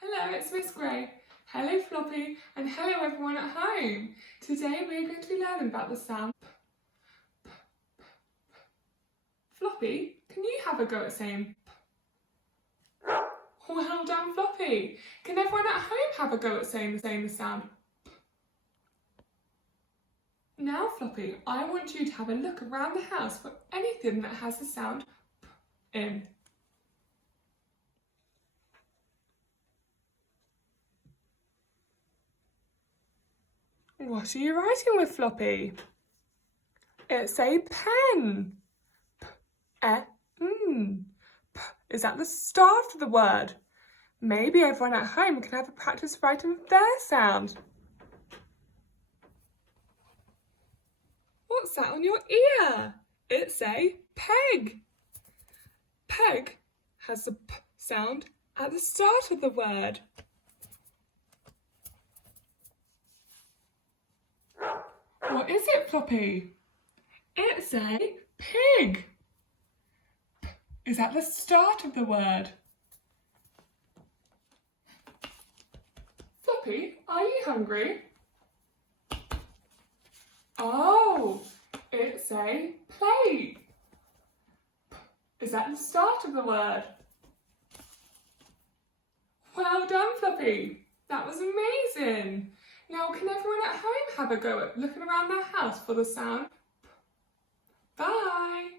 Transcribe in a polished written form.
Hello, it's Miss Gray. Hello, Floppy, and hello everyone at home. Today we're going to be learning about the sound p, p, p, p. Floppy, can you have a go at saying p? Well done, Floppy. Can everyone at home have a go at saying the sound p? Now, Floppy, I want you to have a look around the house for anything that has the sound p in. What are you writing with, Floppy? It's a pen. P, P is at the start of the word. Maybe everyone at home can have a practice writing their sound. What's that on your ear? It's a peg. Peg has the P sound at the start of the word. What is it, Floppy? It's a pig. P is at the start of the word. Floppy, are you hungry? Oh, it's a plate. P is at the start of the word. Well done, Floppy. That was amazing. Now, can everyone at home have a go at looking around their house for the sound P? Bye.